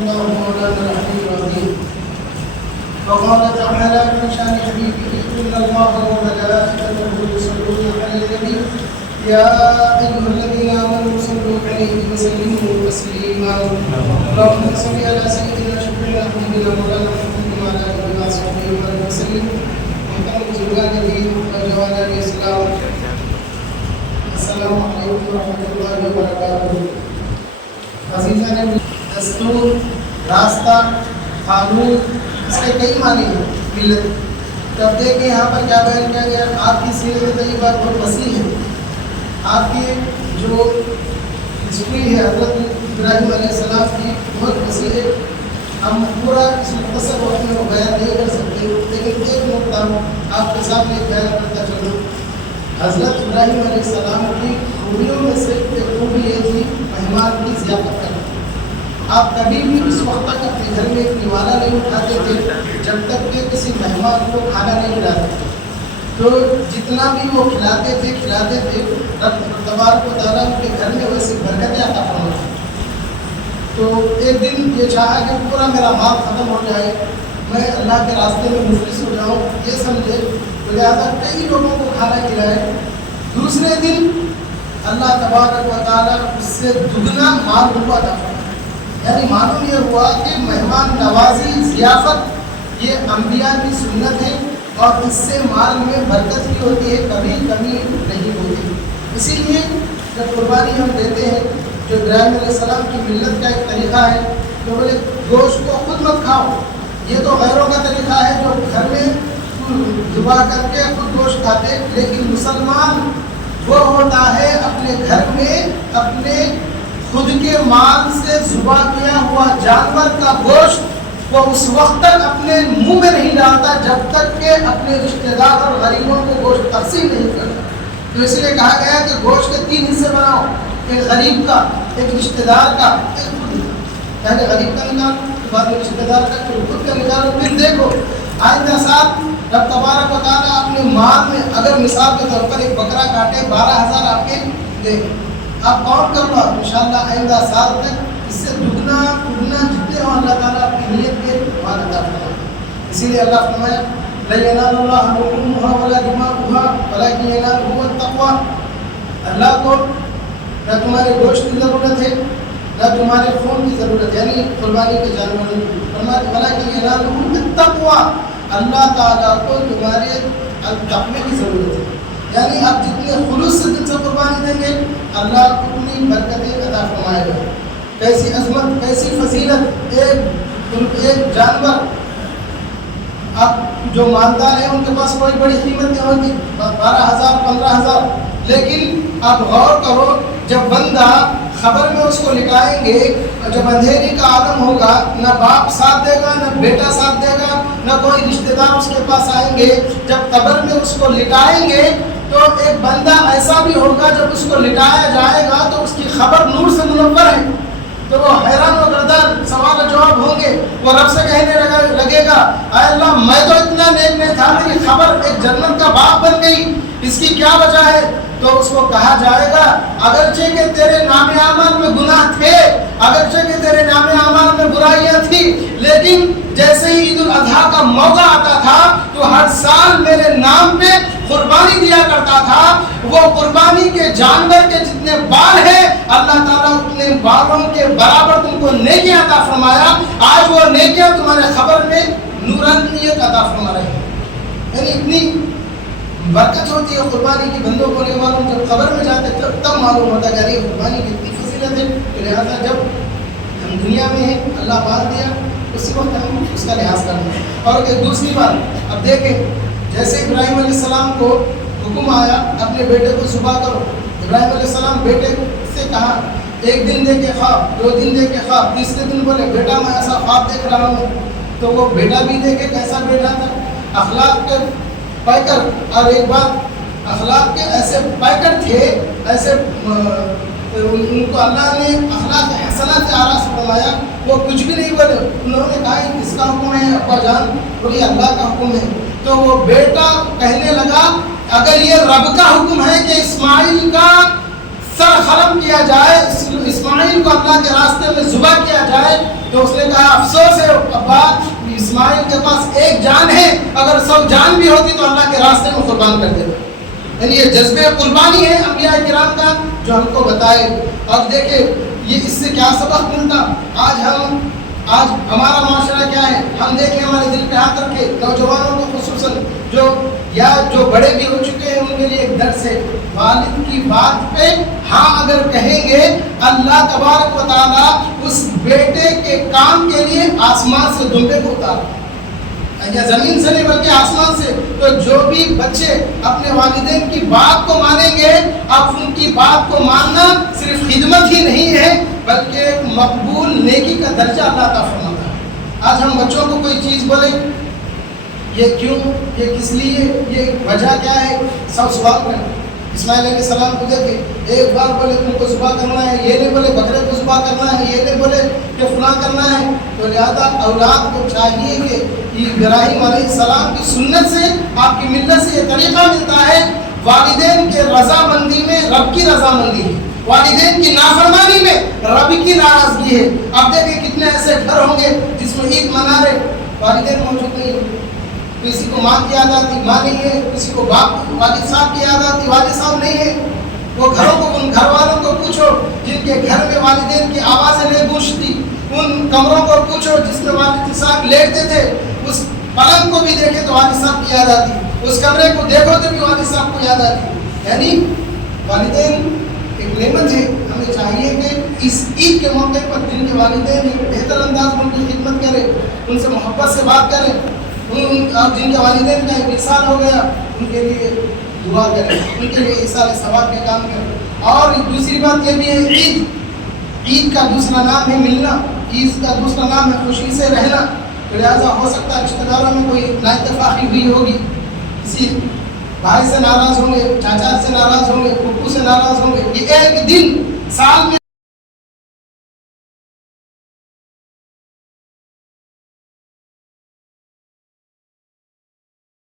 الله مولانا العلي العظيم وقال تعالى في شان حبيبه ان الله وملائكته يصلون على النبي يا ايها الذين امنوا صلوا عليه وسلموا تسليما اللهم صل على سيدنا شفيعنا حبيبنا مولانا محمد وعلى اله وصحبه وسلم محترم بزرگان دین اور جوانان اسلام السلام علیکم ورحمۃ اللہ وبرکاتہ. عزیزان دستور، راستہ، قانون، اس کے کئی معنی ہیں ملت. تو اب دیکھیں یہاں پر کیا بیان کیا گیا. آپ کی سیرت طیبہ بہت وسیع ہے. آپ کی جو ہسٹری ہے حضرت ابراہیم علیہ السلام کی بہت وسیع ہے. ہم پورا اس مختصر وقت میں وہ بیان نہیں کر سکتے، لیکن ایک نقطہ آپ کے سامنے بیان کرتا چلوں. حضرت ابراہیم علیہ السلام کی خوبیوں میں سے ایک خوبی یہ تھی مہمان کی ضیافت کرنا. آپ کبھی بھی اس وقت تک اپنے گھر میں ایک نوالا نہیں اٹھاتے تھے جب تک کہ کسی مہمان کو کھانا نہیں کھلاتے تھے. تو جتنا بھی وہ کھلاتے تھے رب تبارک و تعالیٰ ان کے گھر میں ویسے برکتیں عطا فرماتے. تو ایک دن یہ چاہا کہ پورا میرا مال ختم ہو جائے، میں اللہ کے راستے میں مفلس ہو جاؤں، یہ سمجھے تو لہٰذا کئی لوگوں کو کھانا کھلائے. دوسرے دن اللہ تبارک و تعالیٰ اس سے دگنا مال ہوا تھا. یعنی معلوم یہ ہوا کہ مہمان نوازی ضیافت یہ انبیاء کی سنت ہے اور اس سے مال میں برکت بھی ہوتی ہے، کبھی کمی نہیں ہوتی. اسی لیے جب قربانی ہم دیتے ہیں، جو ابراہیم علیہ السلام کی ملت کا ایک طریقہ ہے، تو بولے گوشت کو خود مت کھاؤ. یہ تو غیروں کا طریقہ ہے جو گھر میں ذبح کر کے خود گوشت کھاتے، لیکن مسلمان وہ ہوتا ہے اپنے گھر میں اپنے خود کے مال سے ذبح کیا ہوا جانور کا گوشت وہ اس وقت تک اپنے منہ میں نہیں ڈالتا جب تک کہ اپنے رشتہ دار اور غریبوں کو گوشت تقسیم نہیں کرتا. تو اس لیے کہا گیا کہ گوشت کے 3 حصے بناؤ، ایک غریب کا، ایک رشتہ دار کا، ایک خود کا. پہلے غریب کا نکالو، بعد میں رشتہ دار کا، پھر خود کا نکالو. پھر دیکھو آئندہ سال رب تبارک و تعالیٰ اپنے مال میں اگر مثال کے طور پر ایک بکرا کاٹے 12,000 آپ کے دے، آپ کاؤنٹ کر لو انشاءاللہ آئندہ سال تک اس سے دگنا جتنے ہو اللہ تعالیٰ اپنی نیت کے مال عطا فرمائے. اسی لیے اللہ فرمایا لَن يَنَالَ اللَّهَ لُحُومُهَا وَلَا دِمَاؤُهَا وَلَكِنْ يَنَالُهُ التَّقْوَىٰ. اللہ کو نہ تمہارے گوشت کی ضرورت ہے نہ تمہارے خون کی ضرورت، یعنی قربانی کے جانوروں کی. فرمایا وَلَكِنْ يَنَالُهُ التَّقْوَىٰ. اللہ تعالیٰ کو تمہارے تقوی کی ضرورت ہے. یعنی آپ جتنے خلوص سے دل سے قربانی دیں گے اللہ اتنی برکتیں عطا فرمائے گا. کیسی عظمت، کیسی فضیلت. ایک جانور، آپ جو مالدار ہیں ان کے پاس کوئی بڑی قیمت نہیں ہوتی، 12,000 15,000، لیکن آپ غور کرو جب بندہ خبر میں اس کو لٹائیں گے، جب اندھیری کا عالم ہوگا، نہ باپ ساتھ دے گا نہ بیٹا ساتھ دے گا نہ کوئی رشتہ دار اس کے پاس آئیں گے، جب قبر میں اس کو لٹائیں گے تو ایک بندہ ایسا بھی ہوگا جب اس کو لٹایا جائے گا تو اس کی خبر نور سے منور ہے. تو وہ حیران و گردان سوال و جواب ہوں گے. وہ رب سے کہنے لگے گا اے اللہ میں تو اتنا نیک میں تھا، میری خبر ایک جنت کا باغ بن گئی، اس کی کیا وجہ ہے؟ تو اس کو کہا جائے گا اگرچہ کہ تیرے نام اعمال میں گناہ تھے، اگرچہ کہ تیرے نام اعمال میں برائیاں تھیں، لیکن جیسے ہی عید الاضحیٰ کا موقع آتا تھا تو ہر سال میرے نام پہ قربانی دیا کرتا تھا. وہ قربانی کے جانور کے جتنے بال ہیں اللہ تعالیٰ اتنے بالوں کے برابر تم کو نیکیاں عطا فرمایا. آج وہ نیکیاں تمہارے خبر میں نورانیت عطا فرما رہے ہیں. یعنی اتنی برکت ہوتی ہے قربانی کی. بندوں کو نہیں معلوم، جب قبر میں جاتے تب معلوم ہوتا ہے کہ قربانی کی اتنی فضیلت ہے. لہٰذا جب ہم دنیا میں ہیں اللہ بات دیا اسی وقت ہم اس کا لحاظ کرنا ہے. اور ایک دوسری بات اب دیکھیں، جیسے ابراہیم علیہ السلام کو حکم آیا اپنے بیٹے کو ذبح کرو، ابراہیم علیہ السلام بیٹے سے کہا، ایک دن دیکھے خواب، 2 دن دیکھے خواب، تیسرے دن بولے بیٹا میں ایسا خواب دیکھ رہا ہوں. تو وہ بیٹا بھی دیکھے کیسا بیٹا تھا، اخلاق کے پیکر. اور ایک بات، اخلاق کے ایسے پیکر تھے، ایسے ان کو اللہ نے اخلاق حسنہ سے آراز فرمایا. وہ کچھ بھی نہیں بولے، انہوں نے کہا کس کا حکم ہے ابا جان؟ بولی اللہ کا حکم ہے. تو وہ بیٹا کہنے لگا اگر یہ رب کا حکم ہے کہ اسماعیل کا سر خرم کیا جائے, اسماعیل کو اللہ کے راستے میں ذبح کیا جائے, تو اس نے کہا افسوس ہے ابا, اسماعیل کے پاس ایک جان ہے, اگر 100 جان بھی ہوتی تو اللہ کے راستے میں قربان کر دیتا. یعنی یہ جذبہ قربانی ہے انبیاء کرام کا جو ہم کو بتائے. اور دیکھیں یہ اس سے کیا سبق ملتا. آج ہمارا معاشرہ کیا ہے, ہم دیکھیں ہمارے دل پہ ہاتھ رکھے, نوجوانوں کو خصوصاً جو بڑے بھی ہو چکے ہیں ان کے لیے ایک درس ہے, والد کی بات پہ ہاں اگر کہیں گے, اللہ تبارک و تعالیٰ اس بیٹے کے کام کے لیے آسمان سے دمبے کو اتارا, یا زمین سے نہیں بلکہ آسمان سے. تو جو بھی بچے اپنے والدین کی بات کو مانیں گے, اب ان کی بات کو ماننا صرف خدمت ہی نہیں ہے بلکہ ایک مقبول نیکی کا درجہ اللہ عطا فرماتا ہے. آج ہم بچوں کو کوئی چیز بولیں, یہ کیوں, یہ کس لیے, یہ وجہ کیا ہے, سب سوال کریں. اسماعیل علیہ السلام کو دیکھیں, ایک بار بولے تم کو ذبح کرنا ہے, یہ نہیں بولے بکرے کو ذبح کرنا ہے, یہ نہیں بولے کہ فلاں کرنا ہے. تو لہٰذا اولاد کو چاہیے کہ ابراہیم علیہ السلام کی سنت سے, آپ کی ملت سے یہ طریقہ ملتا ہے, والدین کے رضامندی میں رب کی رضامندی ہے, والدین کی نافرمانی میں رب کی ناراضگی ہے. آپ دیکھیں کتنے ایسے گھر ہوں گے جس میں عید منا رہے, والدین موجود نہیں ہیں, کسی کو ماں کی یاد آتی, ماں نہیں ہے, کسی کو باپ والد صاحب کی یاد آتی, والد صاحب نہیں ہے. وہ گھروں کو, ان گھر والوں کو پوچھو جن کے گھر میں والدین کی آوازیں نہیں گونجتی, ان کمروں کو پوچھو جس میں والد صاحب لیٹتے تھے, اس پلنگ کو بھی دیکھے تو والد صاحب کی یاد آتی, اس کمرے کو دیکھو تو بھی والد صاحب کو یاد آتی. یعنی والدین ایک نعمت ہے. ہمیں چاہیے کہ اس عید کے موقع پر جن کے والدین ایک بہتر انداز میں ان کی خدمت کریں, ان سے محبت سے بات کریں, اور جن کے والدین کا ایک وصال ہو گیا ان کے لیے دعا کریں, ان کے لیے ایصال ثواب کے کام کریں. اور دوسری بات یہ بھی ہے, عید کا دوسرا نام ہے ملنا, عید کا دوسرا نام ہے خوشی سے رہنا. لہٰذا ہو سکتا ہے رشتہ داروں میں کوئی نااتفاقی ہوئی ہوگی, کسی بھائی سے ناراض ہوں گے, چاچا سے ناراض ہوں گے, پھپھو سے ناراض ہوں گے. یہ ایک دن سال میں